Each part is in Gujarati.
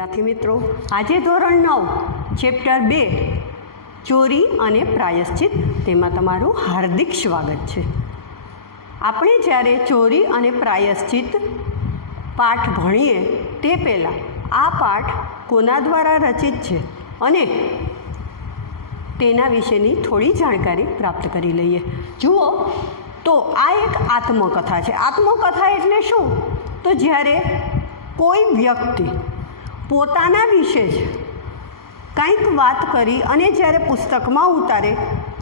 વિદ્યાર્થી મિત્રો, આજે ધોરણ 9 ચેપ્ટર 2 ચોરી અને પ્રાયશ્ચિત તેમાં તમારું હાર્દિક સ્વાગત છે. આપણે જ્યારે ચોરી અને પ્રાયશ્ચિત પાઠ ભણીએ તે પહેલાં આ પાઠ કોના દ્વારા રચિત છે અને તેના વિશેની થોડી જાણકારી પ્રાપ્ત કરી લઈએ. જુઓ તો આ એક આત્મકથા છે. આત્મકથા એટલે શું? તો જ્યારે કોઈ વ્યક્તિ પોતાના વિશે જ કંઈક વાત કરી અને જ્યારે પુસ્તકમાં ઉતારે,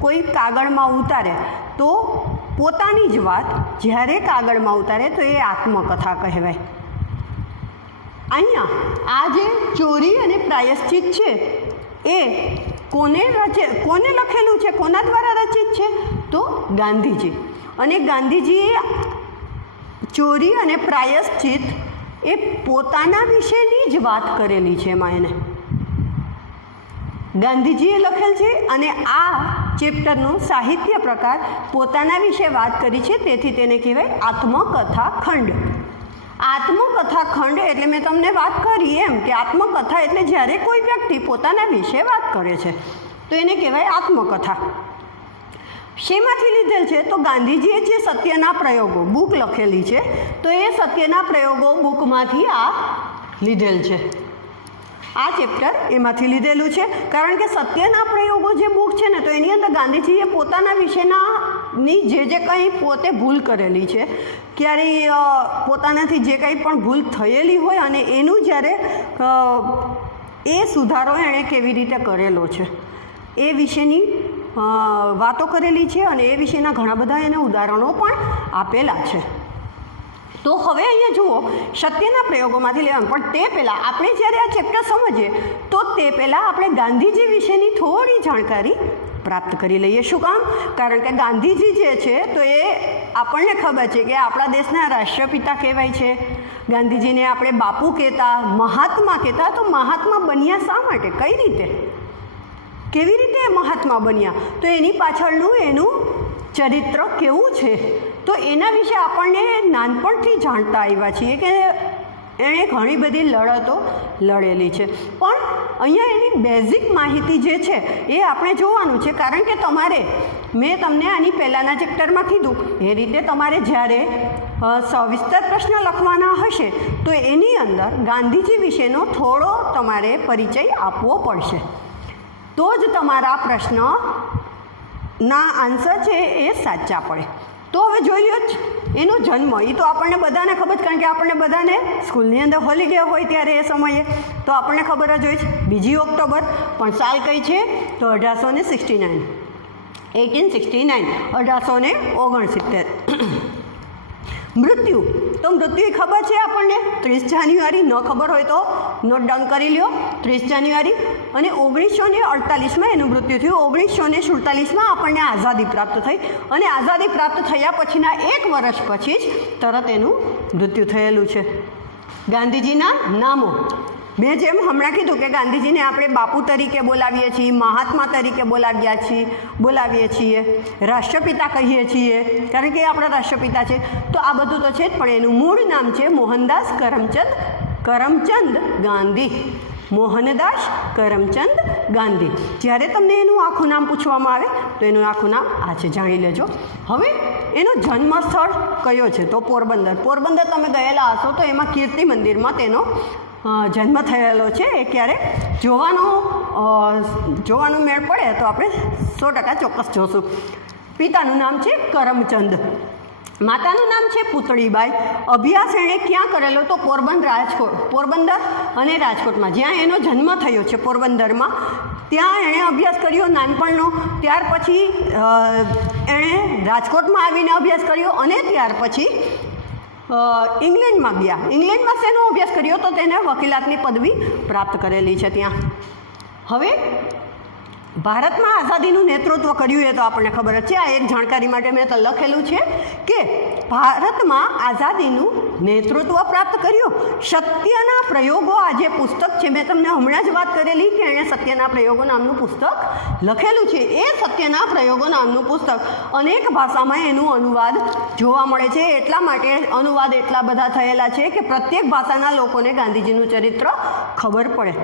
કોઈ કાગળમાં ઉતારે, તો પોતાની જ વાત જ્યારે કાગળમાં ઉતારે તો એ આત્મકથા કહેવાય. અહીંયા આ જે ચોરી અને પ્રાયશ્ચિત છે એ કોને લખેલું છે, કોના દ્વારા રચિત છે? તો ગાંધીજી. અને ગાંધીજીએ ચોરી અને પ્રાયશ્ચિત એ પોતાના વિશેની જ વાત કરેલી છે. એમાં એને ગાંધીજીએ લખેલ છે અને આ ચેપ્ટરનો સાહિત્ય પ્રકાર પોતાના વિશે વાત કરી છે, તેથી તેને કહેવાય આત્મકથા ખંડ. આત્મકથા ખંડ એટલે મેં તમને વાત કરી એમ કે આત્મકથા એટલે જ્યારે કોઈ વ્યક્તિ પોતાના વિશે વાત કરે છે તો એને કહેવાય આત્મકથા. શેમાંથી લીધેલ છે? તો ગાંધીજીએ જે સત્યના પ્રયોગો બુક લખેલી છે તો એ સત્યના પ્રયોગો બુકમાંથી આ લીધેલ છે. આ ચેપ્ટર એમાંથી લીધેલું છે, કારણ કે સત્યના પ્રયોગો જે બુક છે ને તો એની અંદર ગાંધીજીએ પોતાના વિશેની જે કંઈ પોતે ભૂલ કરેલી છે, ક્યારેય પોતાનાથી જે કંઈ પણ ભૂલ થયેલી હોય અને એનું જ્યારે એ સુધારો એણે કેવી રીતે કરેલો છે એ વિશેની વાતો કરેલી છે અને એ વિશેના ઘણા બધા એને ઉદાહરણો પણ આપેલા છે. તો હવે અહીંયા જુઓ, સત્યના પ્રયોગોમાંથી લેવાનું, પણ તે પહેલાં આપણે જ્યારે આ ચેપ્ટર સમજીએ તો તે પહેલાં આપણે ગાંધીજી વિશેની થોડી જાણકારી પ્રાપ્ત કરી લઈએ. શું કામ? કારણ કે ગાંધીજી જે છે તો એ આપણને ખબર છે કે આપણા દેશના રાષ્ટ્રપિતા કહેવાય છે. ગાંધીજીને આપણે બાપુ કહેતા, મહાત્મા કહેતા. તો મહાત્મા બન્યા શા માટે? કઈ રીતે? કેવી રીતે મહાત્મા બન્યા? તો એની પાછળનું એનું ચરિત્ર કેવું છે તો એના વિશે આપણને નાનપણથી જાણતા આવ્યા છીએ કે એણે ઘણી બધી લડતો લડેલી છે. પણ અહીંયા એની બેઝિક માહિતી જે છે એ આપણે જોવાનું છે, કારણ કે તમારે, મેં તમને આની પહેલાંના ચેપ્ટરમાં કીધું એ રીતે તમારે જ્યારે સવિસ્તર પ્રશ્ન લખવાના હશે તો એની અંદર ગાંધીજી વિશેનો થોડો તમારે પરિચય આપવો પડશે, તો જ તમારા પ્રશ્નના આન્સર છે એ સાચા પડે. તો હવે જોઈ લો એનો જન્મ, એ તો આપણને બધાને ખબર જ, કારણ કે આપણને બધાને સ્કૂલની અંદર હોલિડે હોય ત્યારે એ સમયે તો આપણને ખબર જ હોય છે 2 ઓક્ટોબર. પણ સાલ કઈ છે? તો 1869, 1869. મૃત્યુ, તો મૃત્યુ ખબર છે આપણને 30 જાન્યુઆરી. ન ખબર હોય તો નોટ ડાઉન કરી લ્યો, 30 જાન્યુઆરી. અને 1948માં એનું મૃત્યુ થયું. 1947માં આપણને આઝાદી પ્રાપ્ત થઈ અને આઝાદી પ્રાપ્ત થયા પછીના 1 વર્ષ પછી જ તરત એનું મૃત્યુ થયેલું છે. ગાંધીજીના નામો, મેં જેમ હમણાં કીધું કે ગાંધીજીને આપણે બાપુ તરીકે બોલાવીએ છીએ, મહાત્મા તરીકે બોલાવીએ છીએ, રાષ્ટ્રપિતા કહીએ છીએ, કારણ કે એ આપણા રાષ્ટ્રપિતા છે. તો આ બધું તો છે જ, પણ એનું મૂળ નામ છે મોહનદાસ કરમચંદ ગાંધી. મોહનદાસ કરમચંદ ગાંધી. જ્યારે તમને એનું આખું નામ પૂછવામાં આવે તો એનું આખું નામ આ છે, જાણી લેજો. હવે એનો જન્મ સ્થળ કયો છે? તો પોરબંદર. પોરબંદર તમે ગયેલા હશો તો એમાં કીર્તિ મંદિરમાં તેનો જન્મ થયેલો છે. એ ક્યારે જોવાનો મેળ પડે તો આપણે 100% ચોક્કસ જોશું. પિતાનું નામ છે કરમચંદ, માતાનું નામ છે પુતળીબાઈ. અભ્યાસ એણે ક્યાં કરેલો? તો પોરબંદર અને રાજકોટમાં, જ્યાં એનો જન્મ થયો છે પોરબંદરમાં, ત્યાં એણે અભ્યાસ કર્યો નાનપણનો. ત્યાર પછી એણે રાજકોટમાં આવીને અભ્યાસ કર્યો અને ત્યાર પછી ઇંગ્લેન્ડમાં ગયા. ઇંગ્લેન્ડમાં શેનો અભ્યાસ કર્યો? તો તેને વકીલાતની પદવી પ્રાપ્ત કરેલી છે ત્યાં. હવે ભારતમાં આઝાદીનું નેતૃત્વ કર્યું એ તો આપણને ખબર જ છે. આ એક જાણકારી માટે મેં તો લખેલું છે કે ભારતમાં આઝાદીનું નેતૃત્વ પ્રાપ્ત કર્યું. સત્યના પ્રયોગો આ જે પુસ્તક છે, મેં તમને હમણાં જ વાત કરેલી કે એણે સત્યના પ્રયોગો નામનું પુસ્તક લખેલું છે. એ સત્યના પ્રયોગો નામનું પુસ્તક અનેક ભાષામાં એનું અનુવાદ જોવા મળે છે. એટલા માટે અનુવાદ એટલા બધા થયેલા છે કે પ્રત્યેક ભાષાના લોકોને ગાંધીજીનું ચરિત્ર ખબર પડે.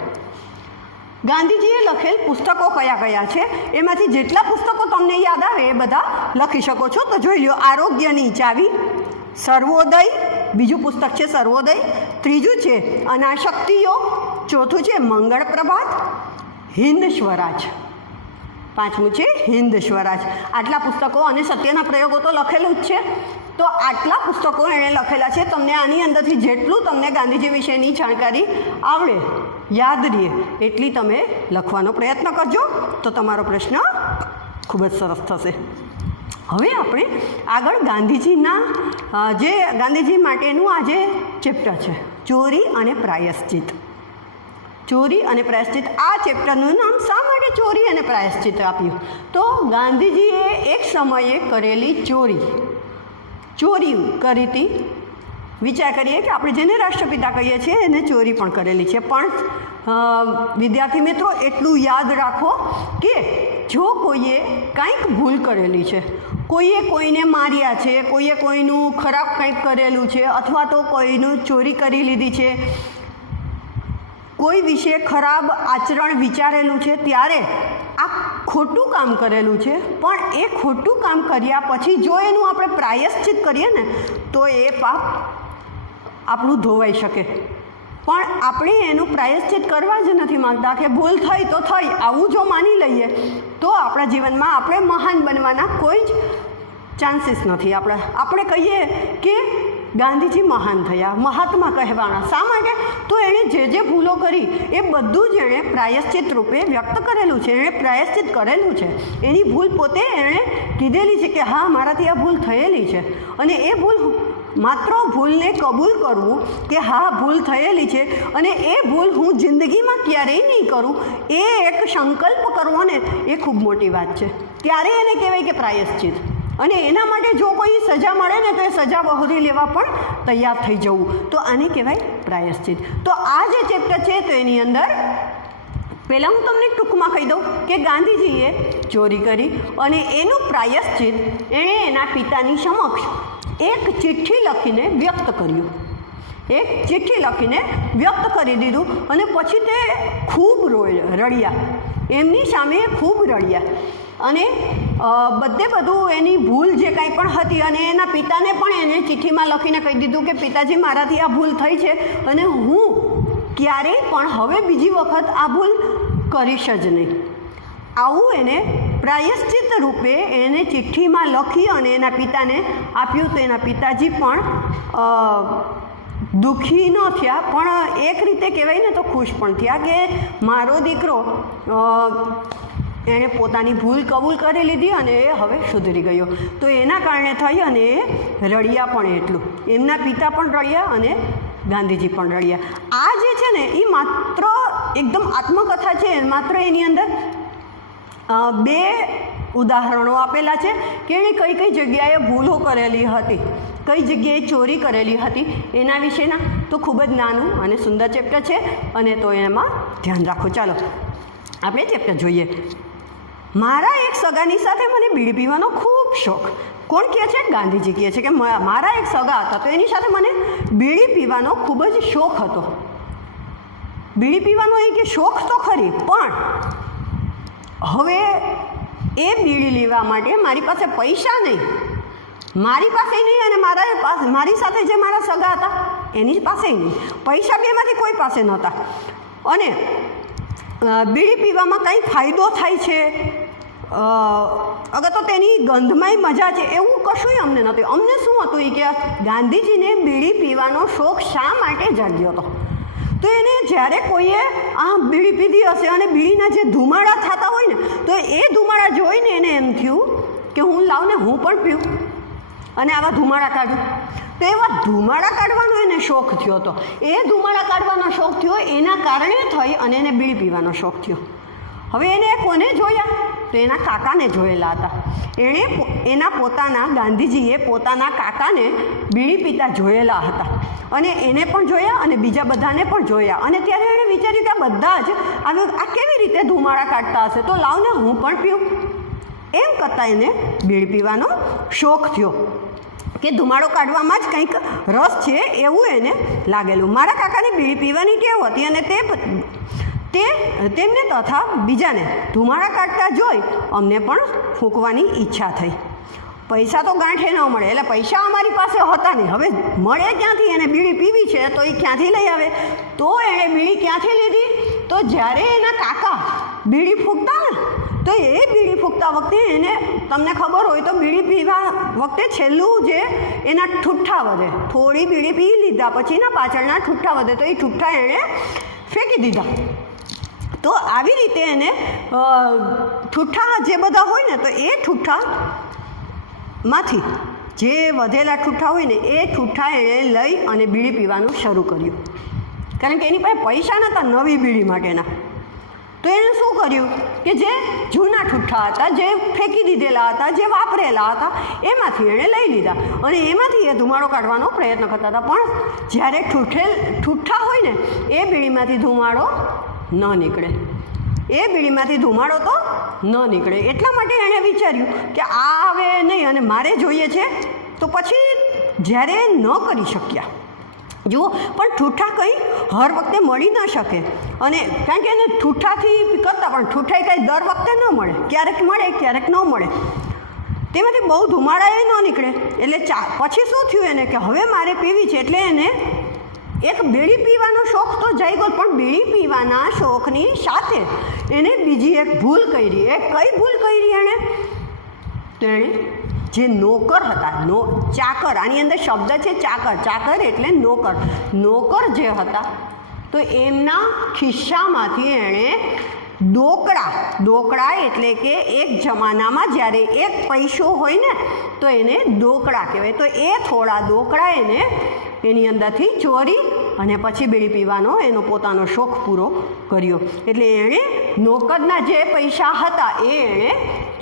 ગાંધીજીએ લખેલ પુસ્તકો કયા કયા છે, એમાંથી જેટલા પુસ્તકો તમને યાદ આવે એ બધા લખી શકો છો. તો જોઈ લો. આરોગ્યની ચાવી, સર્વોદય, બીજું પુસ્તક છે સર્વોદય, ત્રીજું છે અનાશક્તિઓ, ચોથું છે મંગળ પ્રભાત, હિન્દ સ્વરાજ, પાંચમું છે હિન્દ સ્વરાજ. આટલા પુસ્તકો અને સત્યના પ્રયોગો તો લખેલું જ છે. તો આટલા પુસ્તકો એણે લખેલા છે. તમને આની અંદરથી જેટલું તમને ગાંધીજી વિશેની જાણકારી આવડે, યાદ રહે, એટલી તમે લખવાનો પ્રયત્ન કરજો, તો તમારો પ્રશ્ન ખૂબ જ સરસ થશે. હવે આપણે આગળ ગાંધીજી માટેનું આ જે ચેપ્ટર છે, ચોરી અને પ્રાયશ્ચિત. ચોરી અને પ્રાયશ્ચિત, આ ચેપ્ટરનું નામ શા માટે ચોરી અને પ્રાયશ્ચિત આપ્યું? તો ગાંધીજીએ એક સમયે કરેલી ચોરી કરી હતી. વિચાર કરીએ કે આપણે જેને રાષ્ટ્રપિતા કહીએ છીએ એને ચોરી પણ કરેલી છે. પણ વિદ્યાર્થી મિત્રો, એટલું યાદ રાખો કે જો કોઈએ કંઈક ભૂલ કરેલી છે, કોઈએ કોઈને માર્યા છે, કોઈએ કોઈનું ખરાબ કંઈક કરેલું છે, અથવા તો કોઈનું ચોરી કરી લીધી છે, કોઈ વિશે ખરાબ આચરણ વિચારેલું છે, ત્યારે આ ખોટું કામ કરેલું છે. પણ એ ખોટું કામ કર્યા પછી જો એનું આપણે પ્રાયશ્ચિત કરીએ ને, તો એ પાપ આપણું ધોવાઈ શકે. પણ આપણે એનું પ્રાયશ્ચિત કરવા જ નથી માગતા કે ભૂલ થઈ તો થઈ, આવું જો માની લઈએ તો આપણા જીવનમાં આપણે મહાન બનવાના કોઈ જ ચાન્સીસ નથી. આપણે કહીએ કે ગાંધીજી મહાન થયા, મહાત્મા કહેવાના. શા માટે? તો એણે જે ભૂલો કરી એ બધું જ એણે પ્રાયશ્ચિત રૂપે વ્યક્ત કરેલું છે. એણે પ્રાયશ્ચિત કરેલું છે. એની ભૂલ પોતે એણે કીધેલી છે કે હા, મારાથી આ ભૂલ થયેલી છે. અને એ માત્ર ભૂલને કબૂલ કરવું કે હા, ભૂલ થયેલી છે અને એ ભૂલ હું જિંદગીમાં ક્યારેય નહીં કરું, એ એક સંકલ્પ કરવો ને, એ ખૂબ મોટી વાત છે. ત્યારે એને કહેવાય કે પ્રાયશ્ચિત. અને એના માટે જો કોઈ સજા મળે ને, તો એ સજા વહોરી લેવા પણ તૈયાર થઈ જવું, તો આને કહેવાય પ્રાયશ્ચિત. તો આ જે ચેપ્ટર છે, તો એની અંદર પહેલાં હું તમને ટૂંકમાં કહી દઉં કે ગાંધીજીએ ચોરી કરી અને એનું પ્રાયશ્ચિત એણે એના પિતાની સમક્ષ એક ચિઠ્ઠી લખીને વ્યક્ત કર્યું. એક ચિઠ્ઠી લખીને વ્યક્ત કરી દીધું. અને પછી તે ખૂબ રડ્યા, એમની સામે ખૂબ રડ્યા. અને બધું એની ભૂલ જે કાંઈ પણ હતી, અને એના પિતાને પણ એને ચિઠ્ઠીમાં લખીને કહી દીધું કે પિતાજી, મારાથી આ ભૂલ થઈ છે અને હું ક્યારેય પણ હવે બીજી વખત આ ભૂલ કરીશ જ નહીં. આવું એને પ્રાયશ્ચિત રૂપે એને ચિઠ્ઠીમાં લખી અને એના પિતાને આપ્યું. તો એના પિતાજી પણ દુઃખી ન થયા, પણ એક રીતે કહેવાય ને તો ખુશ પણ થયા કે મારો દીકરો એણે પોતાની ભૂલ કબૂલ કરી લીધી અને એ હવે સુધરી ગયો. તો એના કારણે થઈ અને એ રડ્યા પણ એટલું. એમના પિતા પણ રડ્યા અને ગાંધીજી પણ રડ્યા. આ જે છે ને, એ માત્ર એકદમ આત્મકથા છે. માત્ર એની અંદર 2 ઉદાહરણો આપેલા છે કે એણે કઈ કઈ જગ્યાએ ભૂલો કરેલી હતી, કઈ જગ્યાએ ચોરી કરેલી હતી, એના વિશેના. તો ખૂબ જ નાનું અને સુંદર ચેપ્ટર છે, અને તો એમાં ધ્યાન રાખો. ચાલો આપણે ચેપ્ટર જોઈએ. મારા એક સગાની સાથે મને બીડી પીવાનો ખૂબ શોખ. કોણ કહે છે? ગાંધીજી કહે છે કે મારા એક સગા હતા, તો એની સાથે મને બીડી પીવાનો ખૂબ જ શોખ હતો. બીડી પીવાનો એ કે શોખ તો ખરી, પણ હવે એ બીડી લેવા માટે મારી પાસે પૈસા નહીં, મારી પાસે નહીં, અને મારી સાથે જે મારા સગા હતા એની પાસે નહીં. પૈસા બેમાંથી કોઈ પાસે નહોતા. અને બીડી પીવામાં કંઈ ફાયદો થાય છે, અગર તો તેની ગંધમાંય મજા છે, એવું કશુંય અમને નહોતું. અમને શું હતું એ કે ગાંધીજીને બીડી પીવાનો શોખ શા માટે જાગ્યો હતો? તો એને જ્યારે કોઈએ આ બીડી પીધી હશે અને બીડીના જે ધુમાડા થતા હોય ને, તો એ ધુમાડા જોઈને એને એમ થયું કે હું લાવને હું પણ પીવું અને આવા ધુમાડા કાઢું. તો એવા ધુમાડા કાઢવાનો એને શોખ થયો હતો. એ ધુમાડા કાઢવાનો શોખ થયો એના કારણે થઈ અને એને બીડી પીવાનો શોખ થયો. હવે એને કોને જોયા? તો એના કાકાને જોયેલા હતા. એણે પોતાના ગાંધીજીએ પોતાના કાકાને બીડી પીતા જોયેલા હતા અને એને પણ જોયા અને બીજા બધાને પણ જોયા. અને ત્યારે એણે વિચાર્યું કે આ બધા જ આ કેવી રીતે ધુમાડા કાઢતા હશે, તો લાવને હું પણ પીઉં. એમ કરતાં એને બીડી પીવાનો શોખ થયો કે ધુમાડો કાઢવામાં જ કંઈક રસ છે એવું એને લાગેલું. મારા કાકાને બીડી પીવાની ટેવ હતી અને તેમને તથા બીજાને ધુમાડા કાઢતા જોઈ અમને પણ ફૂંકવાની ઈચ્છા થઈ. પૈસા તો ગાંઠે ન મળે, એટલે પૈસા અમારી પાસે હતા નહીં. હવે મળે ક્યાંથી? એને બીડી પીવી છે તો એ ક્યાંથી લઈ આવે? તો એણે બીડી ક્યાંથી લીધી? તો જ્યારે એના કાકા બીડી ફૂંકતા ને તો એ બીડી ફૂંકતા વખતે એને, તમને ખબર હોય તો બીડી પીવા વખતે છેલ્લું જે એના ઠૂઠ્ઠા વધે, થોડી બીડી પી લીધા પછીના પાછળના ઠૂઠ્ઠા વધે તો એ ઠૂઠ્ઠા એણે ફેંકી દીધા. તો આવી રીતે એને ઠૂઠ્ઠા જે બધા હોય ને તો એ ઠૂઠ્ઠામાંથી જે વધેલા ઠૂઠ્ઠા હોય ને એ ઠૂઠ્ઠા એણે લઈ અને બીડી પીવાનું શરૂ કર્યું. કારણ કે એની પાસે પૈસા નહોતા નવી બીડી માટેના. તો એણે શું કર્યું કે જે જૂના ઠૂઠ્ઠા હતા, જે ફેંકી દીધેલા હતા, જે વાપરેલા હતા, એમાંથી એણે લઈ લીધા અને એમાંથી એ ધુમાડો કાઢવાનો પ્રયત્ન કરતા હતા. પણ જ્યારે ઠૂઠ્ઠા હોય ને એ બીડીમાંથી ધુમાડો ન નીકળે, એ બીડીમાંથી ધુમાડો તો ન નીકળે. એટલા માટે એણે વિચાર્યું કે આ હવે નહીં અને મારે જોઈએ છે. તો પછી જ્યારે ન કરી શક્યા, જુઓ, પણ ઠૂઠ્ઠા કંઈ હર વખતે મળી ન શકે. અને કારણ કે એને ઠૂઠ્ઠાથી કરતા પણ ઠૂઠ્ઠા કંઈ દર વખતે ન મળે, ક્યારેક મળે ક્યારેક ન મળે, તેમાંથી બહુ ધુમાડા એ ન નીકળે. એટલે પછી શું થયું એને કે હવે મારે પીવી છે. એટલે એને એક બીડી પીવાનો શોખ તો જઈ ગયો, પણ બીડી પીવાના શોખની સાથે એને બીજી એક ભૂલ કરી. એ કઈ ભૂલ કરી એણે? તો એણે જે નોકર હતા, ચાકર, આની અંદર શબ્દ છે ચાકર, ચાકર એટલે નોકર, નોકર જે હતા તો એમના ખિસ્સામાંથી એણે દોકડા એટલે કે એક જમાનામાં જ્યારે એક પૈસો હોય ને તો એને દોકડા કહેવાય. તો એ થોડા દોકડા એને એની અંદરથી ચોરી અને પછી બીડી પીવાનો એનો પોતાનો શોખ પૂરો કર્યો. એટલે એણે નોકરના જે પૈસા હતા એ એણે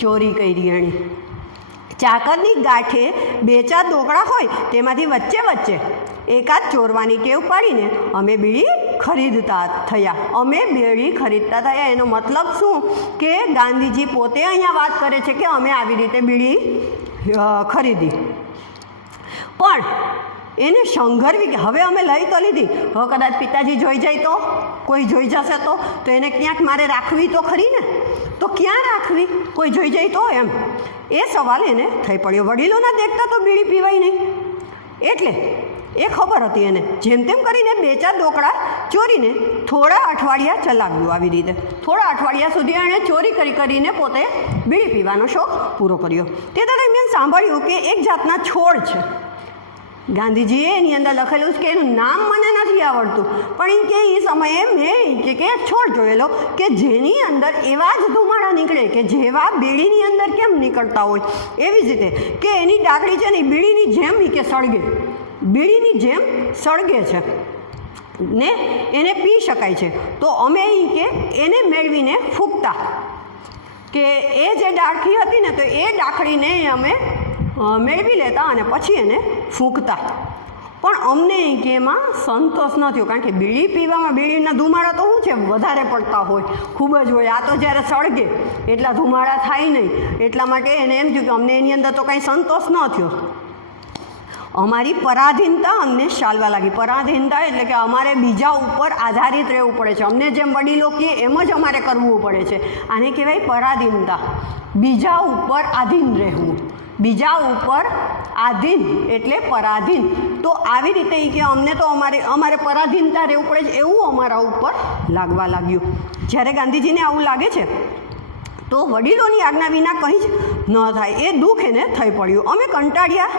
ચોરી કરી. એણે ચાકરની ગાંઠે 2-4 દોકડા હોય તેમાંથી વચ્ચે એકાદ ચોરવાની ટેવ પાડીને અમે બીડી ખરીદતા થયા. એનો મતલબ શું કે ગાંધીજી પોતે અહીંયા વાત કરે છે કે અમે આવી રીતે બીડી ખરીદી. પણ એને સંઘરવી કે હવે અમે લઈ તો લીધી, હવે કદાચ પિતાજી જોઈ જાય તો, કોઈ જોઈ જશે તો એને ક્યાંક મારે રાખવી તો ખરી ને. તો ક્યાં રાખવી? કોઈ જોઈ જાય તો એમ એ સવાલ એને થઈ પડ્યો. વડીલોના દેખતા તો બીડી પીવાય નહીં. એટલે એ ખબર હતી એને, જેમ તેમ કરીને 2-4 દોકડા ચોરીને થોડા અઠવાડિયા ચલાવ્યું. આવી રીતે થોડા અઠવાડિયા સુધી એણે ચોરી કરીને પોતે બીડી પીવાનો શોખ પૂરો કર્યો. તે દરમિયાન સાંભળ્યું કે એક જાતના છોડ છે. ગાંધીજીએ એની અંદર લખેલું છે કે એનું નામ મને નથી આવડતું, પણ કે એ સમયે મેં કે છોડ જોયેલો કે જેની અંદર એવા જ ધુમાડા નીકળે કે જેવા બીડીની અંદર કેમ નીકળતા હોય એવી જ રીતે કે એની ડાકડી છે ને બીડીની જેમ કે સળગે, બીડીની જેમ સળગે છે ને એને પી શકાય છે. તો અમે કે એને મેળવીને ફૂંકતા, કે એ જે ડાળખી હતી ને તો એ ડાકડીને અમે મેળવી લેતા અને પછી એને ફૂંકતા. પણ અમને કે એમાં સંતોષ ન થયો, કારણ કે બીડી પીવામાં બીડીના ધુમાડા તો શું છે વધારે પડતા હોય, ખૂબ જ હોય. આ તો જ્યારે સળગે એટલા ધુમાડા થાય નહીં, એટલા માટે એને એમ થયું કે અમને એની અંદર તો કાંઈ સંતોષ ન થયો. અમારી પરાધીનતા અમને ચાલવા લાગી. પરાધીનતા એટલે કે અમારે બીજા ઉપર આધારિત રહેવું પડે છે. અમને જેમ વડીલો કહે એમ જ અમારે કરવું પડે છે. આને કહેવાય પરાધીનતા, બીજા ઉપર આધીન રહેવું. બીજા ઉપર આધીન એટલે પરાધીન. તો આવી રીતે કે અમને તો અમારે પરાધીનતા રહેવું પડે છે એવું અમારા ઉપર લાગવા લાગ્યું. જ્યારે ગાંધીજીને આવું લાગે છે તો વડીલોની આજ્ઞા વિના કંઈ જ ન થાય એ દુઃખ એને થઈ પડ્યું. અમે કંટાળ્યા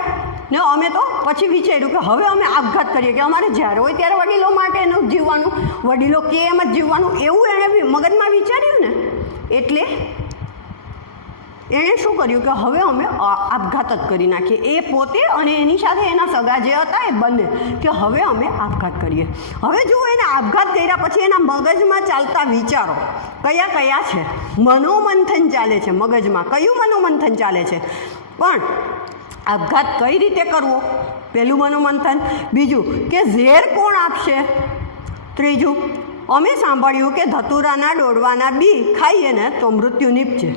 ને અમે તો પછી વિચાર્યું કે હવે અમે આપઘાત કરીએ, કે અમારે જ્યારે હોય ત્યારે વડીલો માટે એનું જીવવાનું, વડીલો કે એમ જ જીવવાનું, એવું એણે મગજમાં વિચાર્યું ને. એટલે એણે શું કર્યું કે હવે અમે આપઘાત જ કરી નાખીએ, એ પોતે અને એની સાથે એના સગા જે હતા એ બંને, કે હવે અમે આપઘાત કરીએ. હવે જો એને આપઘાત કર્યા પછી એના મગજમાં ચાલતા વિચારો કયા કયા છે, મનોમંથન ચાલે છે મગજમાં. કયું મનોમંથન ચાલે છે? પણ આપઘાત કઈ રીતે કરવો, પહેલું મનોમંથન. બીજું કે ઝેર કોણ આપશે. ત્રીજું, અમે સાંભળ્યું કે ધતુરાના ડોડવાના બી ખાઈએ ને તો મૃત્યુ નીપજે.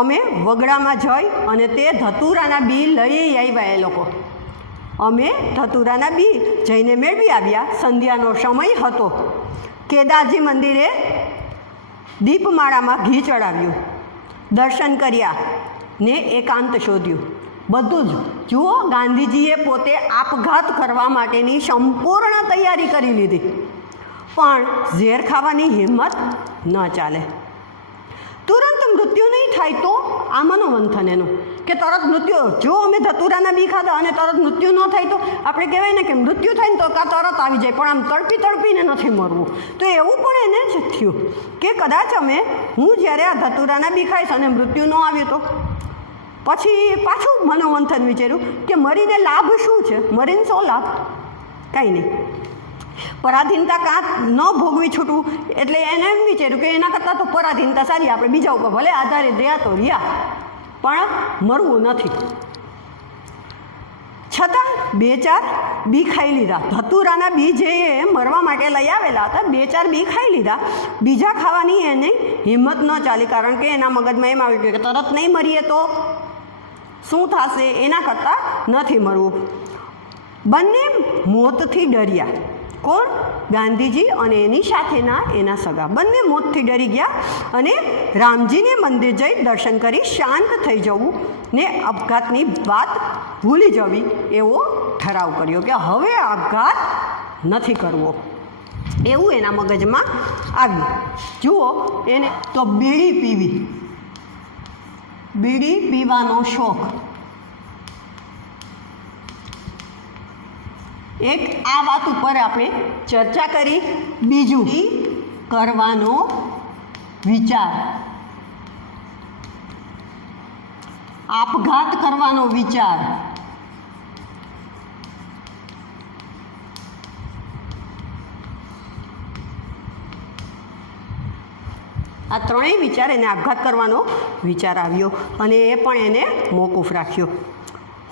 અમે વગડામાં જઈ અને તે ધતુરાના બી લઈ આવ્યા. એ લોકો અમે ધતુરાના બી જઈને મેળવી આવ્યા. સંધ્યાનો સમય હતો. કેદારજી મંદિરે દીપમાળામાં ઘી ચડાવ્યું, દર્શન કર્યા ને એકાંત શોધ્યું. બધું જ જુઓ, ગાંધીજીએ પોતે આપઘાત કરવા માટેની સંપૂર્ણ તૈયારી કરી લીધી, પણ ઝેર ખાવાની હિંમત ન ચાલે. તુરંત મૃત્યુ નહીં થાય તો આ મનોમંથન એનું કે તરત મૃત્યુ. જો અમે ધતુરાના બી ખાધા અને તરત મૃત્યુ ન થાય તો આપણે કહેવાય ને કે મૃત્યુ થાય ને તો કાં તરત આવી જાય, પણ આમ તડપી તડપીને નથી મરવું. તો એવું પણ એને જ થયું કે કદાચ હું જ્યારે આ ધતુરાના બી ખાઈશ અને મૃત્યુ ન આવ્યું તો. પછી પાછું મનોમંથન વિચાર્યું કે મરીને લાભ શું છે, મરીને શું લાભ, કાંઈ નહીં. પરાધીનતા કાં ન ભોગવી છૂટવું, એટલે એને એમ વિચાર્યું કે એના કરતાં તો પરાધીનતા સારી, આપણે બીજા ઉપર ભલે આધારે રહ્યા તો રહ્યા, પણ મરવું નથી. છતાં 2-4 બી ખાઈ લીધા. ધતુરાના બી જે એ મરવા માટે લઈ આવેલા હતા, 2-4 બી ખાઈ લીધા. બીજા ખાવાની એને હિંમત ન ચાલી, કારણ કે એના મગજમાં એમ આવી ગયું કે તરત નહીં મરીએ તો શું થશે, એના કરતાં નથી મરવું. બંને મોતથી ડર્યા. કોણ? ગાંધીજી અને એની સાથેના એના સગા બંને મોતથી ડરી ગયા અને રામજીને મંદિર જઈ દર્શન કરી શાંત થઈ જવું ને આપઘાતની વાત ભૂલી જવી એવો ઠરાવ કર્યો કે હવે આપઘાત નથી કરવો, એવું એના મગજમાં આવ્યું. જુઓ, એને તો બીડી પીવી, બીડી પીવાનો શોખ. એક આ વાત ઉપર આપણે ચર્ચા કરી. બીજું, કરવાનો વિચાર, આપઘાત કરવાનો વિચાર. આ ત્રણેય વિચાર એને આપઘાત કરવાનો વિચાર આવ્યો અને એ પણ એને મોકૂફ રાખ્યો.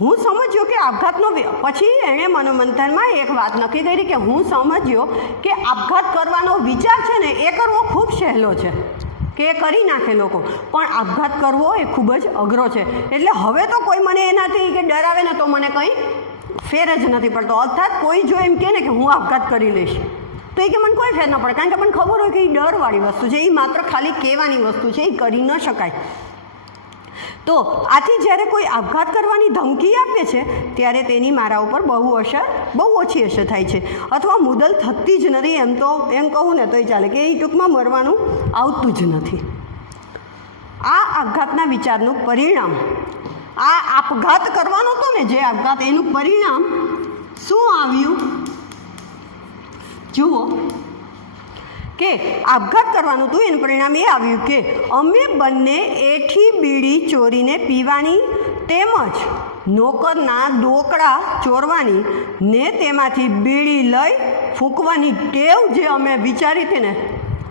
હું સમજ્યો કે આપઘાતનો પછી એણે મનોમંથનમાં એક વાત નક્કી કરી કે હું સમજ્યો કે આપઘાત કરવાનો વિચાર છે ને એ કરવો ખૂબ સહેલો છે, કે એ કરી નાખે લોકો, પણ આપઘાત કરવો એ ખૂબ જ અઘરો છે. એટલે હવે તો કોઈ મને એનાથી કે ડરાવે ને તો મને કંઈ ફેર જ નથી પડતો. અર્થાત કોઈ જો એમ કહે ને કે હું આપઘાત કરી લઈશ તો એ કે મને કોઈ ફેર ન પડે, કારણ કે મને ખબર હોય કે એ ડરવાળી વસ્તુ છે, એ માત્ર ખાલી કહેવાની વસ્તુ છે, એ કરી ન શકાય. તો આથી જ્યારે કોઈ આપઘાત કરવાની ધમકી આપે છે ત્યારે તેની મારા ઉપર બહુ ઓછી અસર થાય છે, અથવા મુદલ થતી જ નથી. એમ કહું ને તોય ચાલે કે એ ટૂંકમાં મરવાનું આવતું જ નથી. આ આપઘાતના વિચારનું પરિણામ, આ આપઘાત કરવાનો હતો ને જે આપઘાત, એનું પરિણામ શું આવ્યું જુઓ. કે આપઘાત કરવાનું હતું એનું પરિણામ એ આવ્યું કે અમે બંને એઠી બીડી ચોરીને પીવાની તેમજ નોકરના દોકડા ચોરવાની ને તેમાંથી બીડી લઈ ફૂંકવાની ટેવ જે અમે વિચારી હતી ને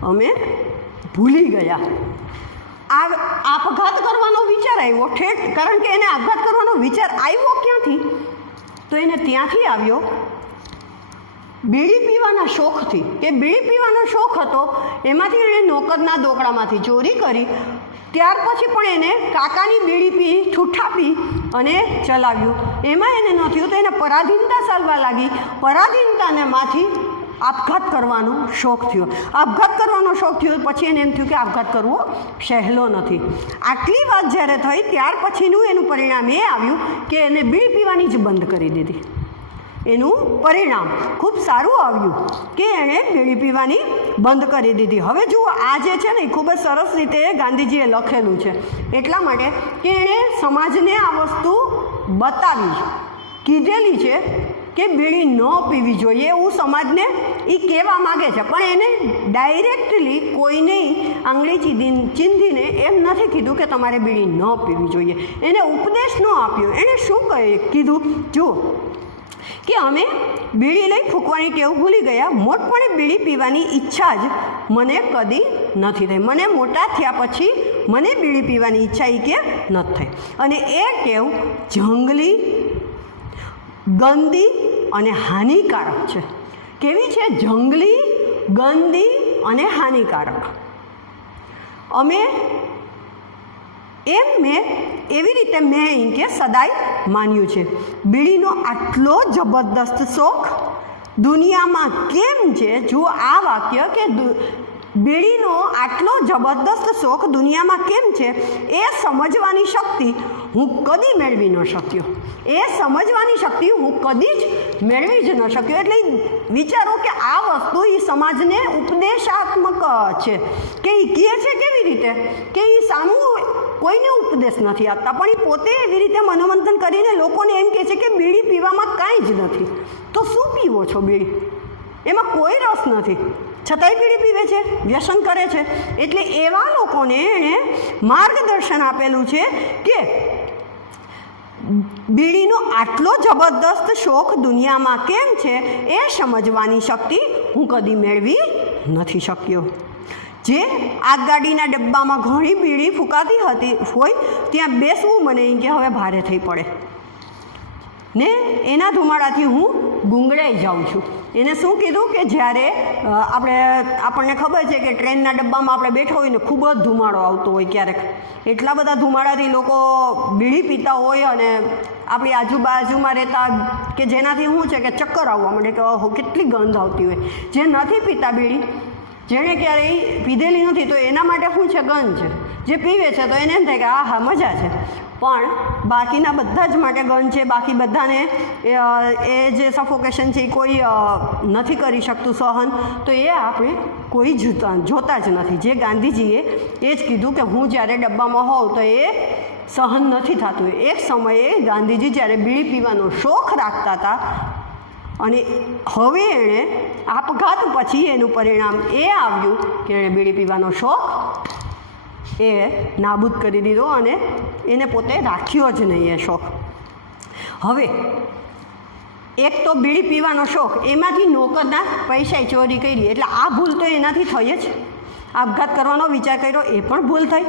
અમે ભૂલી ગયા. આ આપઘાત કરવાનો વિચાર આવ્યો ઠેઠ, કારણ કે એને આપઘાત કરવાનો વિચાર આવ્યો ક્યાંથી, તો એને ત્યાંથી આવ્યો બીડી પીવાના શોખથી. કે બીડી પીવાનો શોખ હતો, એમાંથી એણે નોકરના દોકડામાંથી ચોરી કરી. ત્યાર પછી પણ એને કાકાની બીડી પી, ઠૂઠા પી અને ચલાવ્યું. એમાં એને ન થયું તો એને પરાધીનતા ચાલવા લાગી. પરાધીનતાનેમાંથી આપઘાત કરવાનો શોખ થયો. આપઘાત કરવાનો શોખ થયો પછી એને એમ થયું કે આપઘાત કરવો સહેલો નથી. આટલી વાત જ્યારે થઈ ત્યાર પછીનું એનું પરિણામ એ આવ્યું કે એને બીડી પીવાની જ બંધ કરી દીધી. એનું પરિણામ ખૂબ સારું આવ્યું કે એણે બીડી પીવાની બંધ કરી દીધી. હવે જુઓ, આ જે છે ને એ ખૂબ જ સરસ રીતે ગાંધીજીએ લખેલું છે, એટલા માટે કે એણે સમાજને આ વસ્તુ બતાવી, કીધેલી છે કે બીડી ન પીવી જોઈએ એવું સમાજને એ કહેવા માગે છે, પણ એને ડાયરેક્ટલી કોઈને આંગળી ચીંધીને એમ નથી કીધું કે તમારે બીડી ન પીવી જોઈએ. એને ઉપદેશ ન આપ્યો. એણે શું કીધું? જુઓ કે અમે બીડી લઈ ફૂંકવાની ટેવ ભૂલી ગયા. મોટપણે બીડી પીવાની ઈચ્છા જ મને કદી નથી થઈ. મને મોટા થયા પછી મને બીડી પીવાની ઈચ્છા એ કે નથી થઈ. અને એ ટેવ જંગલી, ગંદી અને હાનિકારક છે. કેવી છે? જંગલી, ગંદી અને હાનિકારક. મેં એવી રીતે મેં કે સદાય માન્યું છે. બીડીનો આટલો જબરદસ્ત શોખ દુનિયામાં કેમ છે? જુઓ આ વાક્ય કે બીડીનો આટલો જબરદસ્ત શોખ દુનિયામાં કેમ છે એ સમજવાની શક્તિ હું કદી મેળવી ન શક્યો. એ સમજવાની શક્તિ હું કદી જ મેળવી જ ન શક્યો. એટલે વિચારો કે આ વસ્તુ એ સમાજને ઉપદેશાત્મક છે કે એ કહે છે કેવી રીતે કે એ સામું કોઈને ઉપદેશ નથી આપતા, પણ એ પોતે એવી રીતે મનોમંથન કરીને લોકોને એમ કહે છે કે બીડી પીવામાં કાંઈ જ નથી. તો શું પીવો છો બીડી? એમાં કોઈ રસ નથી, છતાંય બીડી પીવે છે, વ્યસન કરે છે. એટલે એવા લોકોને એણે માર્ગદર્શન આપેલું છે કે બીડીનો આટલો જબરદસ્ત શોખ દુનિયામાં કેમ છે એ સમજવાની શક્તિ હું કદી મેળવી નથી શક્યો. જે આગગાડીના ડબ્બામાં ઘણી બીડી ફૂંકાતી હોય ત્યાં બેસવું મને એમ કે હવે ભારે થઈ પડે ને એના ધુમાડાથી હું ગુંગળાઈ જાઉં છું. એને શું કીધું કે જ્યારે આપણને ખબર છે કે ટ્રેનના ડબ્બામાં આપણે બેઠો હોય ને ખૂબ જ ધુમાડો આવતો હોય, ક્યારેક એટલા બધા ધુમાડાથી લોકો બીડી પીતા હોય અને આપણી આજુબાજુમાં રહેતા કે જેનાથી શું છે કે ચક્કર આવવા માંડે કે કેટલી ગંધ આવતી હોય. જે નથી પીતા બીડી, જેણે ક્યારેય પીધેલી નથી, તો એના માટે શું છે? ગંધ છે. જે પીવે છે તો એને એમ થાય કે હા મજા છે, પણ બાકીના બધા જ માટે ગંધ છે. બાકી બધાને એ જે સફોકેશન છે એ કોઈ નથી કરી શકતું સહન, તો એ આપણે કોઈ જોતા જ નથી. જે ગાંધીજીએ એ જ કીધું કે હું જ્યારે ડબ્બામાં હોઉં તો એ સહન નથી થતું. એક સમયે ગાંધીજી જ્યારે બીડી પીવાનો શોખ રાખતા હતા અને હવે એણે આપઘાત પછી એનું પરિણામ એ આવ્યું કે એણે બીડી પીવાનો શોખ એ નાબૂદ કરી દીધો અને એને પોતે રાખ્યો જ નહીં એ શોખ. હવે એક તો બીડી પીવાનો શોખ, એમાંથી નોકરના પૈસા ચોરી કરી, એટલે આ ભૂલ તો એનાથી થઈ જ. આપઘાત કરવાનો વિચાર કર્યો એ પણ ભૂલ થઈ.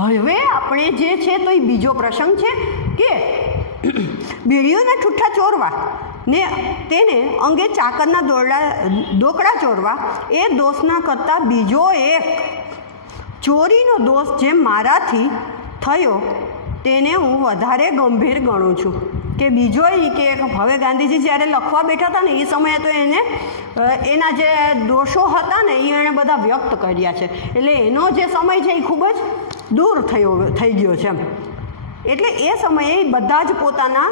હવે આપણે જે છે તો એ બીજો પ્રસંગ છે કે બીડીઓના ઠૂઠા ચોરવા ને તેને અંગે ચાકરના દોકડા ચોરવા, એ દોષના કરતાં બીજો એક ચોરીનો દોષ જે મારાથી થયો તેને હું વધારે ગંભીર ગણું છું. કે બીજો એ કે હવે ગાંધીજી જ્યારે લખવા બેઠા હતા ને એ સમયે તો એને એના જે દોષો હતા ને એ એણે બધા વ્યક્ત કર્યા છે. એટલે એનો જે સમય છે એ ખૂબ જ દૂર થઈ ગયો છે. એટલે એ સમયે બધા જ પોતાના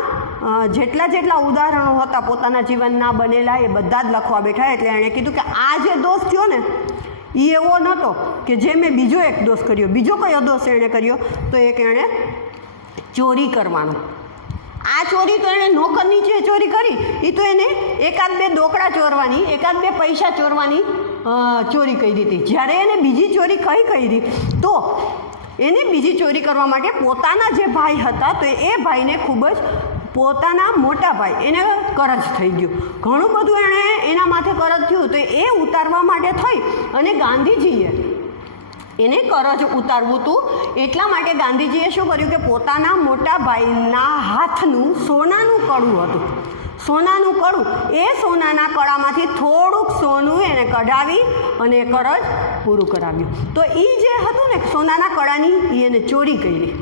જેટલા ઉદાહરણો હતા પોતાના જીવનના બનેલા એ બધા જ લખવા બેઠા. એટલે એણે કીધું કે આ જે દોષ થયો ને એ એવો નહોતો કે જે મેં બીજો એક દોષ કર્યો. બીજો કયો દોષ એણે કર્યો? તો એક એણે ચોરી કરવાનો. આ ચોરી તો એણે નોકરની જે ચોરી કરી એ તો એને એકાદ બે દોકડા ચોરવાની, એકાદ બે પૈસા ચોરવાની ચોરી કરી હતી. જ્યારે એને બીજી ચોરી કઈ કરી તો એને બીજી ચોરી કરવા માટે પોતાના જે ભાઈ હતા તો એ ભાઈને ખૂબ જ પોતાના મોટા ભાઈ એને કરજ થઈ ગયું. ઘણું બધું એણે એના માથે કરજ થયું તો એ ઉતારવા માટે થઈ અને ગાંધીજીએ એને કરજ ઉતારવું હતું. એટલા માટે ગાંધીજીએ શું કર્યું કે પોતાના મોટા ભાઈના હાથનું સોનાનું કડું હતું, સોનાનું કડું, એ સોનાના કડામાંથી થોડુંક સોનું એને કઢાવી અને કરજ પૂરું કરાવ્યું. તો એ જે હતું ને સોનાના કડાની એને ચોરી કરી.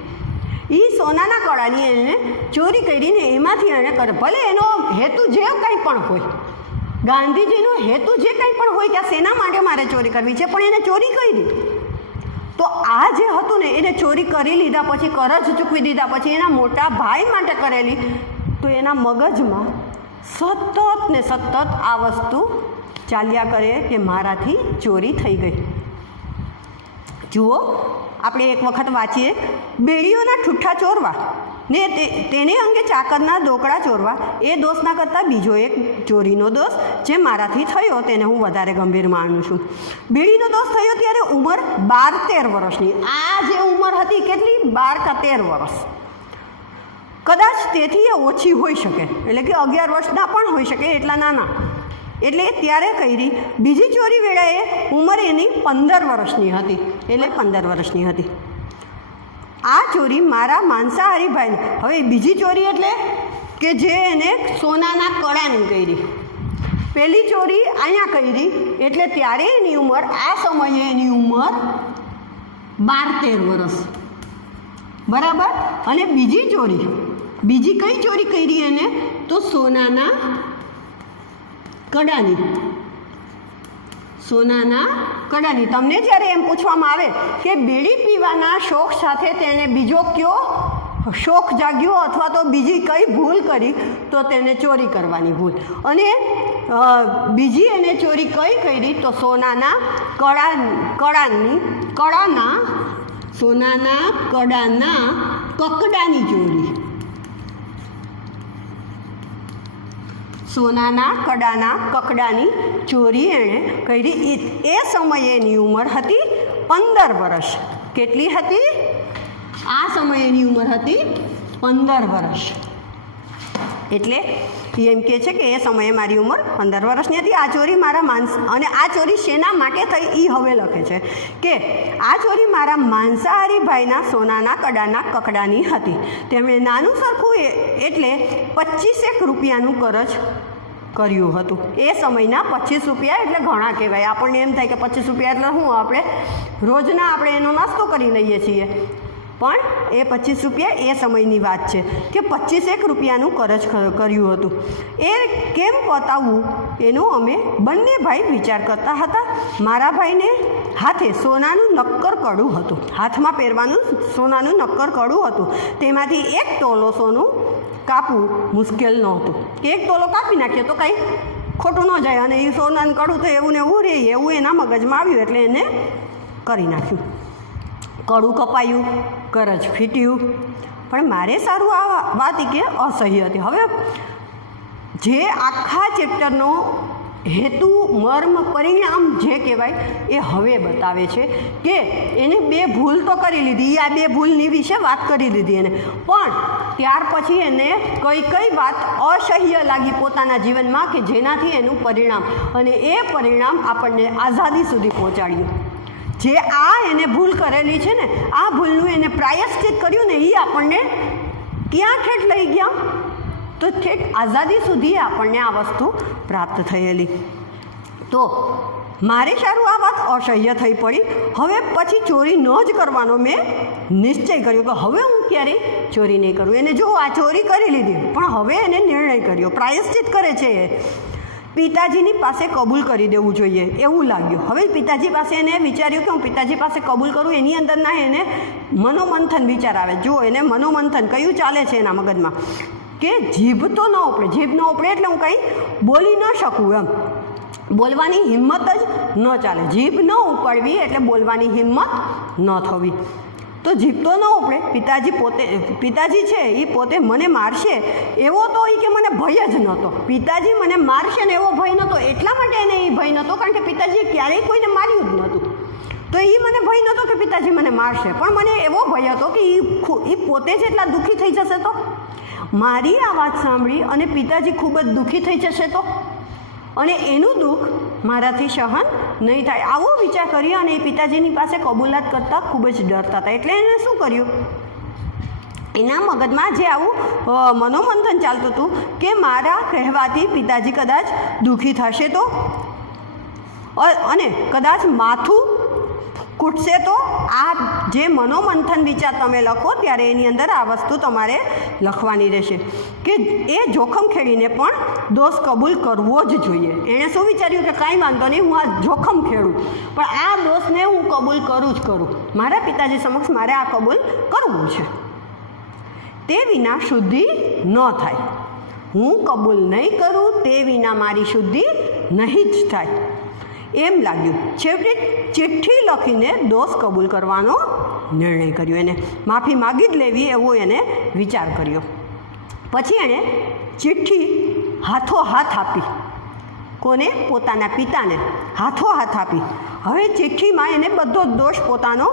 એ સોનાના કડાની એને ચોરી કરીને એમાંથી એણે કરે. ભલે એનો હેતુ જે કંઈ પણ હોય, ગાંધીજીનો હેતુ જે કંઈ પણ હોય કે આ શેના માટે મારે ચોરી કરવી છે, પણ એને ચોરી કરી. તો આ જે હતું ને એને ચોરી કરી લીધા પછી, કરજ ચૂકવી દીધા પછી એના મોટા ભાઈ માટે કરેલી, તો એના મગજમાં સતત ને સતત આ વસ્તુ ચાલ્યા કરે કે મારાથી ચોરી થઈ ગઈ. જુઓ આપણે એક વખત વાંચીએ, બેડીઓના ઠૂઠા ચોરવા ને તેને અંગે ચાકરના રોકડા ચોરવા એ દોષના કરતાં બીજો એક ચોરીનો દોષ જે મારાથી થયો તેને હું વધારે ગંભીર માનું છું. બીડીનો દોષ થયો ત્યારે ઉંમર 12-13 વર્ષની. આ જે ઉંમર હતી કેટલી? 12 કે 13 વર્ષ. કદાચ તેથી એ ઓછી હોઈ શકે, એટલે કે 11 વર્ષના પણ હોઈ શકે, એટલા નાના. એટલે ત્યારે કરી. બીજી ચોરી વેળાએ ઉંમર એની 15 વર્ષની હતી, એટલે 15 વર્ષની હતી. આ ચોરી મારા માંસાહારી ભાઈને. હવે બીજી ચોરી એટલે કે જે એને સોનાના કડાની કરી. પહેલી ચોરી અહીંયા કરી એટલે ત્યારે એની ઉંમર, આ સમયે એની ઉંમર 12-13 વર્ષ, બરાબર. અને બીજી ચોરી, બીજી કઈ ચોરી કરી એને? તો સોનાના કડાની. સોનાના કડાની. તમને જ્યારે એમ પૂછવામાં આવે કે બીડી પીવાના શોખ સાથે તેણે બીજો કયો શોખ જાગ્યો અથવા તો બીજી કઈ ભૂલ કરી, તો તેને ચોરી કરવાની ભૂલ. અને બીજી એને ચોરી કઈ કરી? તો સોનાના કડાના સોનાના કડાના કકડાની ચોરી. સોનાના કડાના કકડાની ચોરી એણે કરી. એ સમયે એની ઉંમર હતી 15 વર્ષ. કેટલી હતી? આ સમયે એની ઉંમર હતી 15 વર્ષ. એટલે એમ કહે છે કે એ સમયે મારી ઉંમર 15 વર્ષની હતી. આ ચોરી મારા અને આ ચોરી શેના માટે થઈ એ હવે લખે છે કે આ ચોરી મારા માંસાહારી ભાઈના સોનાના કડાના કકડાની હતી. તેમણે નાનું સરખું એટલે 25 રૂપિયાનું કરજ કર્યું હતું. એ સમયના 25 રૂપિયા એટલે ઘણા કહેવાય. આપણને એમ થાય કે 25 રૂપિયા એટલે શું, આપણે રોજના આપણે એનો નાસ્તો કરી લઈએ છીએ. પણ એ 25 રૂપિયા એ સમયની વાત છે કે 25 રૂપિયાનું કરજ કર્યું હતું. એ કેમ પતાવવું એનો અમે બંને ભાઈ વિચાર કરતા હતા. મારા ભાઈને હાથે સોનાનું નક્કર કડું હતું, હાથમાં પહેરવાનું સોનાનું નક્કર કડું હતું. તેમાંથી 1 તોલો સોનું કાપવું મુશ્કેલ નહોતું. કે 1 તોલો કાપી નાખીએ તો કાંઈ ખોટું ન જાય. અને એ સોનાનું કડું તો એવું ને એવું રહે, એવું એના મગજમાં આવ્યું એટલે એને કરી નાખ્યું. કડું કપાયું, કરજ ફીટ્યું. પણ મારે સારું આ વાત કે અસહ્ય હતી. હવે જે આખા ચેપ્ટરનો હેતુ, મર્મ, પરિણામ જે કહેવાય એ હવે બતાવે છે કે એને 2 ભૂલ તો કરી લીધી. આ 2 ભૂલની વિશે વાત કરી દીધી એને. પણ ત્યાર પછી એને કઈ વાત અસહ્ય લાગી પોતાના જીવનમાં કે જેનાથી એનું પરિણામ, અને એ પરિણામ આપણને આઝાદી સુધી પહોંચાડ્યું. જે આ એને ભૂલ કરેલી છે ને, આ ભૂલનું એને પ્રાયશ્ચિત કર્યું ને, એ આપણને ક્યાં ઠેઠ લઈ ગયા? તો ઠેઠ આઝાદી સુધી આપણને આ વસ્તુ પ્રાપ્ત થયેલી. તો મારે સારું આ વાત અસહ્ય થઈ પડી. હવે પછી ચોરી ન જ કરવાનો મેં નિશ્ચય કર્યો કે હવે હું ક્યારેય ચોરી નહીં કરું. એને જો આ ચોરી કરી લીધી, પણ હવે એને નિર્ણય કર્યો, પ્રાયશ્ચિત કરે છે એ. પિતાજીની પાસે કબૂલ કરી દેવું જોઈએ એવું લાગ્યું. હવે પિતાજી પાસે એને વિચાર્યું કે હું પિતાજી પાસે કબૂલ કરું. એની અંદરના એને મનોમંથન વિચાર આવે. જો એને મનોમંથન કયું ચાલે છે એના મગજમાં કે જીભ તો ન ઉપડે, જીભ ન ઉપડે એટલે હું કંઈ બોલી ન શકું, એમ બોલવાની હિંમત જ ન ચાલે. જીભ ન ઉપાડવી એટલે બોલવાની હિંમત ન થવી. તો જીભ તો ન ઉપડે. પિતાજી છે એ પોતે મને મારશે એવો તો એ કે મને ભય જ નહોતો. પિતાજી મને મારશે ને એવો ભય નહોતો. એટલા માટે એને એ ભય નહોતો કારણ કે પિતાજીએ ક્યારેય કોઈને માર્યું જ નહોતું. તો એ મને ભય નહોતો કે પિતાજી મને મારશે, પણ મને એવો ભય હતો કે એ પોતે જ એટલા દુઃખી થઈ જશે તો, મારી આ વાત સાંભળી અને પિતાજી ખૂબ જ દુઃખી થઈ જશે તો, અને એનું દુઃખ મારાથી સહન નહીં થાય. આવો વિચાર કર્યો અને એ પિતાજીની પાસે કબૂલાત કરતાં ખૂબ જ ડરતા હતા. એટલે એને શું કર્યું? એના મગજમાં જે આવું મનોમંથન ચાલતું હતું કે મારા કહેવાથી પિતાજી કદાચ દુઃખી થશે તો, અને કદાચ માથું કૂટશે તો. આ જે મનોમંથન વિચાર તમે લખો ત્યારે એની અંદર આ વસ્તુ તમારે લખવાની રહેશે કે એ જોખમ ખેડીને પણ દોષ કબૂલ કરવો જ જોઈએ. એણે શું વિચાર્યું કે કાંઈ વાંધો નહીં, હું આ જોખમ ખેડું, પણ આ દોષને હું કબૂલ કરું જ કરું. મારા પિતાજી સમક્ષ મારે આ કબૂલ કરવું છે. તે વિના શુદ્ધિ ન થાય. હું કબૂલ નહીં કરું તે વિના મારી શુદ્ધિ નહીં જ થાય એમ લાગ્યું. છેવટે ચિઠ્ઠી લખીને દોષ કબૂલ કરવાનો નિર્ણય કર્યો. એને માફી માગી જ લેવી એવો એને વિચાર કર્યો. પછી એણે ચિઠ્ઠી હાથોહાથ આપી. કોને? પોતાના પિતાને હાથોહાથ આપી. હવે ચિઠ્ઠીમાં એને બધો દોષ પોતાનો,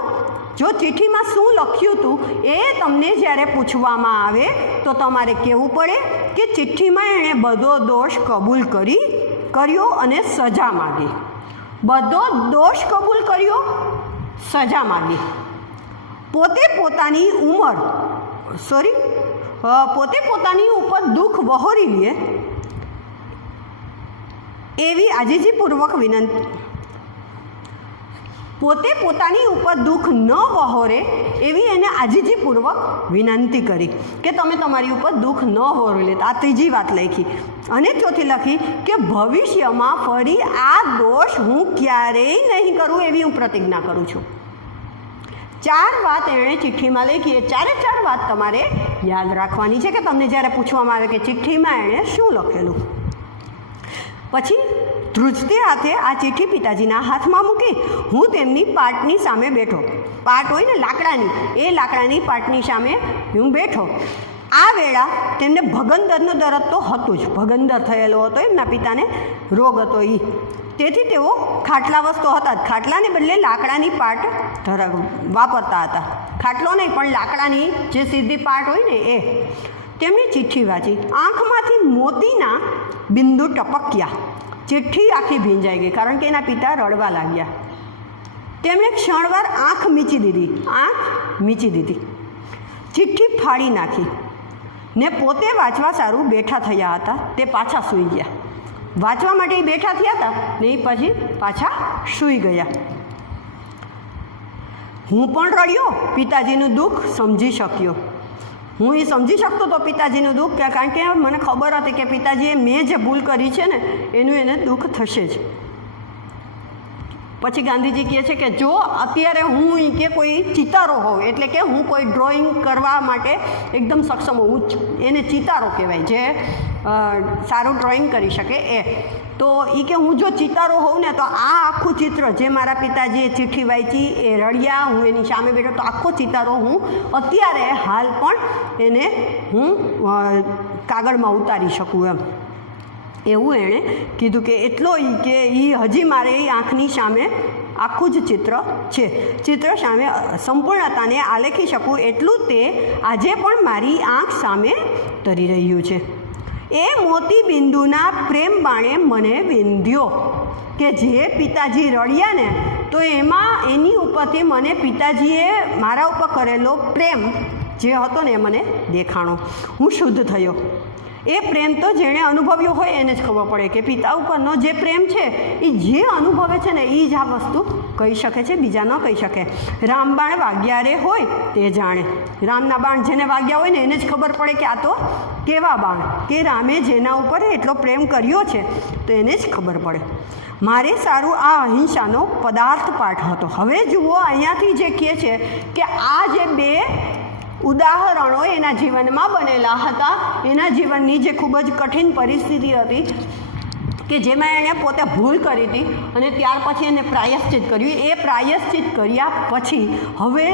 જો ચિઠ્ઠીમાં શું લખ્યું હતું એ તમને જ્યારે પૂછવામાં આવે તો તમારે કહેવું પડે કે ચિઠ્ઠીમાં એણે બધો દોષ કબૂલ કર્યો અને સજા માગી. બધો દોષ કબૂલ કર્યો, સજા માગી. પોતે પોતાની ઉપર દુઃખ વહોરી લે એવી આજીજીપૂર્વક વિનંતી, પોતે પોતાની ઉપર દુઃખ ન વહોરે એવી એને આજીજીપૂર્વક વિનંતી કરી કે તમે તમારી ઉપર દુઃખ ન વહોરી લે. આ ત્રીજી વાત લખી. અને ચોથી લખી કે ભવિષ્યમાં ફરી આ દોષ હું ક્યારેય નહીં કરું એવી હું પ્રતિજ્ઞા કરું છું. 4 વાત એણે ચિઠ્ઠીમાં લખી. એ 4 વાત તમારે યાદ રાખવાની છે કે તમને જ્યારે પૂછવામાં આવે કે ચિઠ્ઠીમાં એણે શું લખેલું. પછી ધ્રુજતે હાથે આ ચિઠ્ઠી પિતાજીના હાથમાં મૂકી હું તેમની પાટની સામે બેઠો. પાટ હોય ને લાકડાની, એ લાકડાની પાટની સામે હું બેઠો. આ વેળા તેમને ભગંદરનો દર્દ તો હતું જ, ભગંદર થયેલો હતો, એમના પિતાને રોગ હતો એ, તેથી તેઓ ખાટલા વસ્તુ હતા જ. ખાટલાને બદલે લાકડાની પાટ વાપરતા હતા. ખાટલો નહીં પણ લાકડાની જે સીધી પાટ હોય ને એ. તેમણે ચિઠ્ઠી વાંચી. આંખમાંથી મોતીના બિંદુ ટપક્યા. ચિઠ્ઠી આખી ભીંજાઈ ગઈ કારણ કે એના પિતા રડવા લાગ્યા. તેમણે ક્ષણવાર આંખ મીચી દીધી. ચિઠ્ઠી ફાડી નાખી ને પોતે વાંચવા સારું બેઠા થયા હતા. તે પાછા સૂઈ ગયા. વાંચવા માટે એ બેઠા થયા હતા ને એ પછી પાછા સૂઈ ગયા. હું પણ રડ્યો, પિતાજીનું દુઃખ સમજી શક્યો. હું એ સમજી શકતો હતો પિતાજીનું દુઃખ, કારણ કે મને ખબર હતી કે પિતાજીએ મેં જે ભૂલ કરી છે ને એનું એને દુઃખ થશે જ. પછી ગાંધીજી કહે છે કે જો અત્યારે હું કે કોઈ ચિતારો હોઉં, એટલે કે હું કોઈ ડ્રોઈંગ કરવા માટે એકદમ સક્ષમ હોઉં, એને ચિતારો કહેવાય, જે સારું ડ્રોઈંગ કરી શકે એ. તો એ કે હું જો ચિતારો હોઉં ને તો આ આખું ચિત્ર જે મારા પિતાજીએ ચિઠ્ઠી વાંચી, એ રડ્યા, હું એની સામે બેઠો, તો આખો ચિતારો હું અત્યારે હાલ પણ એને હું કાગળમાં ઉતારી શકું એમ. એવું એણે કીધું કે એટલો કે એ હજી મારે એ આંખની સામે આખું જ ચિત્ર છે, ચિત્ર સામે સંપૂર્ણતાને આલેખી શકું એટલું તે આજે પણ મારી આંખ સામે તરી રહ્યું છે. એ મોતી બિંદુના પ્રેમ બાણે મને વિંધ્યો કે જે પિતાજી રડ્યા ને તો એમાં એની ઉપરથી મને પિતાજીએ મારા ઉપર કરેલો પ્રેમ જે હતો ને એ મને દેખાણો. હું શુદ્ધ થયો. એ પ્રેમ તો જેણે અનુભવ્યો હોય એને જ ખબર પડે કે પિતા ઉપરનો જે પ્રેમ છે એ જે અનુભવે છે ને એ જ આ વસ્તુ કહી શકે છે, બીજા ન કહી શકે. રામબાણ વાગ્યા રે હોય તે જાણે. રામના બાણ જેને વાગ્યા હોય ને એને જ ખબર પડે કે આ તો કેવા બાણ, કે રામે જેના ઉપર એટલો પ્રેમ કર્યો છે તો એને જ ખબર પડે. મારે સારું આ અહિંસાનો પદાર્થ પાઠ હતો. હવે જુઓ અહીંયાથી જે કહે છે કે આ જે 2 ઉદાહરણો એના જીવનમાં બનેલા હતા, એના જીવનની જે ખૂબ જ કઠિન પરિસ્થિતિ હતી કે જેમાં એણે પોતે ભૂલ કરી હતી અને ત્યાર પછી એને પ્રાયશ્ચિત કર્યું. એ પ્રાયશ્ચિત કર્યા પછી હવે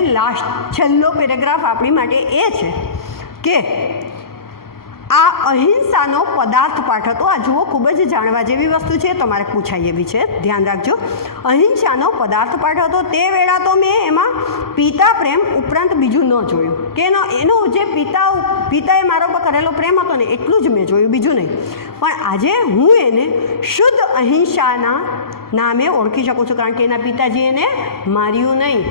છેલ્લો પેરેગ્રાફ આપણી માટે એ છે કે આ અહિંસાનો પદાર્થ પાઠ હતો. આ જુઓ ખૂબ જ જાણવા જેવી વસ્તુ છે, તમારે પૂછાય એવી છે, ધ્યાન રાખજો. અહિંસાનો પદાર્થ પાઠ હતો. તે વેળા તો મેં એમાં પિતા પ્રેમ ઉપરાંત બીજું ન જોયું, કે એનો જે પિતાએ મારા પર કરેલો પ્રેમ હતો ને એટલું જ મેં જોયું, બીજું નહીં. પણ આજે હું એને શુદ્ધ અહિંસાના નામે ઓળખી શકું છું, કારણ કે એના પિતાજી એને માર્યું નહીં.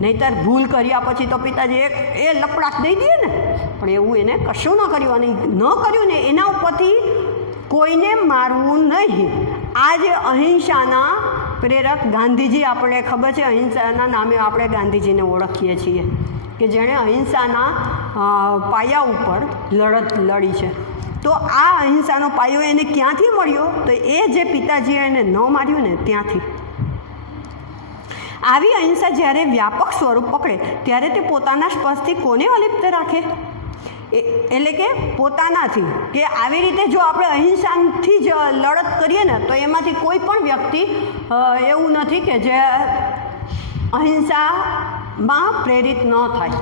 નહીંતર ભૂલ કર્યા પછી તો પિતાજી એ લપડાટ દઈ દે ને, પણ એવું એને કશું ન કર્યું. અને ન કર્યું ને એના ઉપરથી કોઈને મારવું નહીં. આ જે અહિંસાના પ્રેરક ગાંધીજી, આપણે ખબર છે અહિંસાના નામે આપણે ગાંધીજીને ઓળખીએ છીએ કે જેણે અહિંસાના પાયા ઉપર લડત લડી છે. તો આ અહિંસાનો પાયો એને ક્યાંથી મળ્યો? તો એ જે પિતાજીએ એને ન માર્યું ને ત્યાંથી. આવી અહિંસા જ્યારે વ્યાપક સ્વરૂપ પકડે ત્યારે તે પોતાના સ્પર્શથી કોને અલિપ્ત રાખે? એટલે કે પોતાનાથી. કે આવી રીતે જો આપણે અહિંસાથી જ લડત કરીએ ને તો એમાંથી કોઈ પણ વ્યક્તિ એવું નથી કે જે અહિંસા માં પ્રેરિત ન થાય.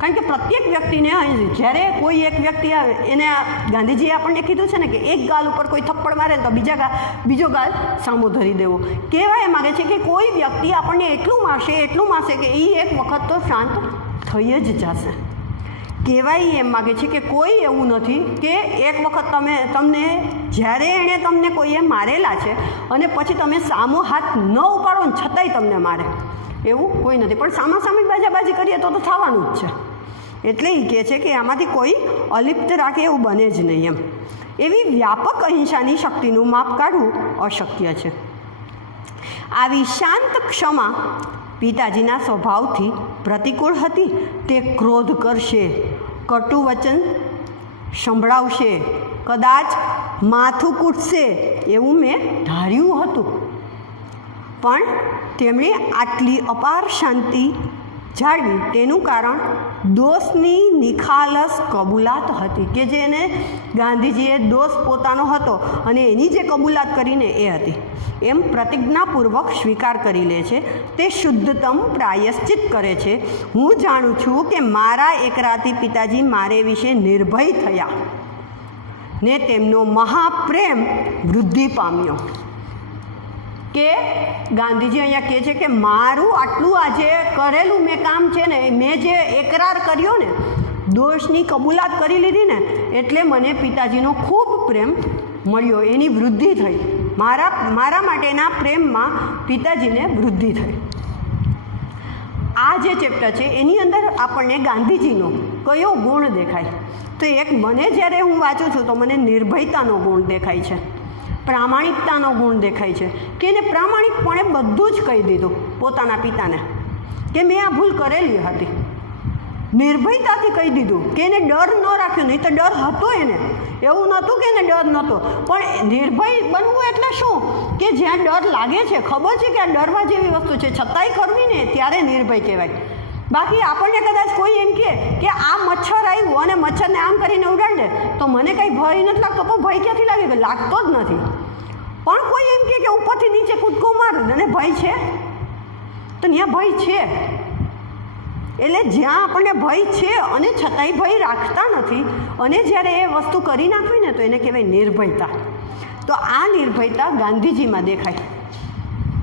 કારણ કે પ્રત્યેક વ્યક્તિને જ્યારે કોઈ એક વ્યક્તિ આવે એને ગાંધીજીએ આપણને કીધું છે ને કે એક ગાલ ઉપર કોઈ થપ્પડ મારે તો બીજો ગાલ સામો ધરી દેવો. કહેવા એ માગે છે કે કોઈ વ્યક્તિ આપણને એટલું મારશે કે એ એક વખત તો શાંત થઈ જ જશે. કહેવાય એમ માગે છે કે કોઈ એવું નથી કે એક વખત તમને જ્યારે એણે તમને કોઈએ મારેલા છે અને પછી તમે સામો હાથ ન ઉપાડો ને છતાંય તમને મારે, એવું કોઈ નથી. પણ સામાસામી બાજાબાજી કરીએ તો થવાનું જ છે. એટલે એ કહે છે કે આમાંથી કોઈ અલિપ્ત રાખે એવું બને જ નહીં એમ. એવી વ્યાપક અહિંસાની શક્તિનું માપ કાઢવું અશક્ય છે. આવી શાંત ક્ષમા પિતાજીના સ્વભાવથી પ્રતિકૂળ હતી. તે ક્રોધ કરશે, કટુ વચન સંભળાવશે, કદાચ માથું કૂટશે એવું મેં ધાર્યું હતું. પણ તેમણે આટલી અપાર શાંતિ જાળવી તેનું કારણ દોષની નિખાલસ કબૂલાત હતી, કે જેને ગાંધીજીએ દોષ પોતાનો હતો અને એની જે કબૂલાત કરીને એ હતી એમ પ્રતિજ્ઞાપૂર્વક સ્વીકાર કરી લે છે. તે શુદ્ધતમ પ્રાયશ્ચિત કરે છે. હું જાણું છું કે મારા એકરાથી પિતાજી મારે વિશે નિર્ભય થયા ને તેમનો મહાપ્રેમ વૃદ્ધિ પામ્યો. કે ગાંધીજી અહીંયા કહે છે કે મારું આટલું આજે કરેલું મેં કામ છે ને, મેં જે એકરાર કર્યો ને, દોષની કબૂલાત કરી લીધી ને, એટલે મને પિતાજીનો ખૂબ પ્રેમ મળ્યો, એની વૃદ્ધિ થઈ. મારા માટેના પ્રેમમાં પિતાજીને વૃદ્ધિ થઈ. આ જે ચેપ્ટર છે એની અંદર આપણને ગાંધીજીનો કયો ગુણ દેખાય? તો એક મને જ્યારે હું વાંચું છું તો મને નિર્ભયતાનો ગુણ દેખાય છે, પ્રામાણિકતાનો ગુણ દેખાય છે, કે એને પ્રામાણિકપણે બધું જ કહી દીધું પોતાના પિતાને કે મેં આ ભૂલ કરેલી હતી. નિર્ભયતાથી કહી દીધું કે એને ડર ન રાખ્યો. નહીં તો ડર હતો એને, એવું નહોતું કે એને ડર નહોતો, પણ નિર્ભય બનવું એટલે શું કે જ્યાં ડર લાગે છે, ખબર છે કે આ ડરવા જેવી વસ્તુ છે, છતાંય કરવી ને ત્યારે નિર્ભય કહેવાય. બાકી આપણને કદાચ કોઈ એમ કહે કે આ મચ્છર આવ્યું અને મચ્છરને આમ કરીને ઉડાડી દે તો મને કંઈ ભય નથી લાગતો. પણ ભય ક્યાંથી લાગે? લાગતો જ નથી. પણ કોઈ એમ કે ઉપરથી નીચે કૂદકો માર અને ભય છે, તો ત્યાં ભય છે. એટલે જ્યાં આપણને ભય છે અને છતાંય ભય રાખતા નથી અને જ્યારે એ વસ્તુ કરી નાખવી ને તો એને કહેવાય નિર્ભયતા. તો આ નિર્ભયતા ગાંધીજીમાં દેખાય.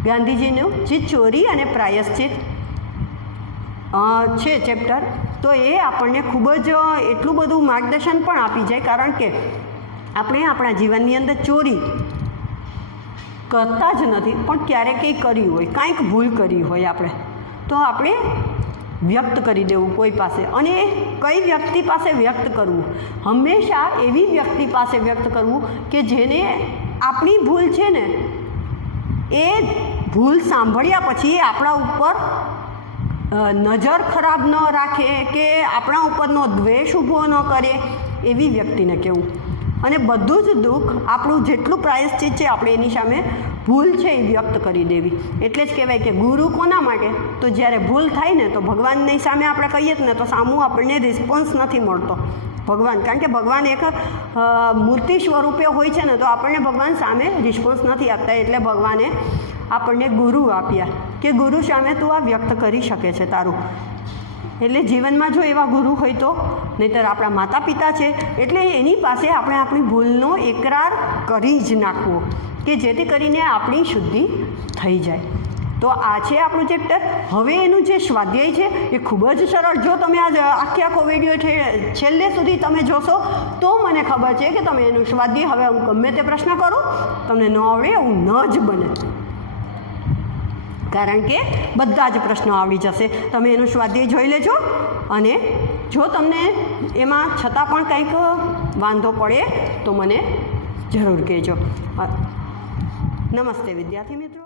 ગાંધીજીનું જે ચોરી અને પ્રાયશ્ચિત છે ચેપ્ટર, તો એ આપણને ખૂબ જ એટલું બધું માર્ગદર્શન પણ આપી જાય. કારણ કે આપણે આપણા જીવનની અંદર ચોરી કરતા જ નથી, પણ ક્યારેક કંઈ કર્યું હોય, કાંઈક ભૂલ કરી હોય આપણે, તો આપણે વ્યક્ત કરી દેવું કોઈ પાસે. અને કઈ વ્યક્તિ પાસે વ્યક્ત કરવું? હંમેશા એવી વ્યક્તિ પાસે વ્યક્ત કરવું કે જેને આપણી ભૂલ છે ને એ ભૂલ સાંભળ્યા પછી આપણા ઉપર નજર ખરાબ ન રાખે કે આપણા ઉપરનો દ્વેષ ઊભો ન કરે, એવી વ્યક્તિને કહેવું. અને બધું જ દુઃખ આપણું જેટલું પ્રાયશ્ચિત છે આપણે એની સામે ભૂલ છે એ વ્યક્ત કરી દેવી. એટલે જ કહેવાય કે ગુરુ કોના માટે? તો જ્યારે ભૂલ થાય ને તો ભગવાનની સામે આપણે કહીએ ને તો સામું આપણને રિસ્પોન્સ નથી મળતો. ભગવાન, કારણ કે ભગવાન એક મૂર્તિ સ્વરૂપે હોય છે ને, તો આપણને ભગવાન સામે રિસ્પોન્સ નથી આપતા. એટલે ભગવાને આપણને ગુરુ આપ્યા કે ગુરુ સામે તું આ વ્યક્ત કરી શકે છે તારું. એટલે જીવનમાં જો એવા ગુરુ હોય તો, નહીંતર આપણા માતા પિતા છે એટલે એની પાસે આપણે આપણી ભૂલનો એકરાર કરી જ નાખવો કે જેથી કરીને આપણી શુદ્ધિ થઈ જાય. તો આ છે આપણું ચેપ્ટર. હવે એનું જે સ્વાધ્યાય છે એ ખૂબ જ સરળ. જો તમે આખો વિડીયો છેલ્લે સુધી તમે જોશો તો મને ખબર છે કે તમે એનું સ્વાધ્યાય, હવે હું ગમે તે પ્રશ્ન કરું તમને ન આવડે એવું ન જ બને, કારણ કે બધા જ પ્રશ્નો આવડી જશે. તમે એનું સ્વાધ્યાય જોઈ લેજો અને જો તમને એમાં છતાં પણ કંઈક વાંધો પડે તો મને જરૂર કહેજો. નમસ્તે વિદ્યાર્થી મિત્રો.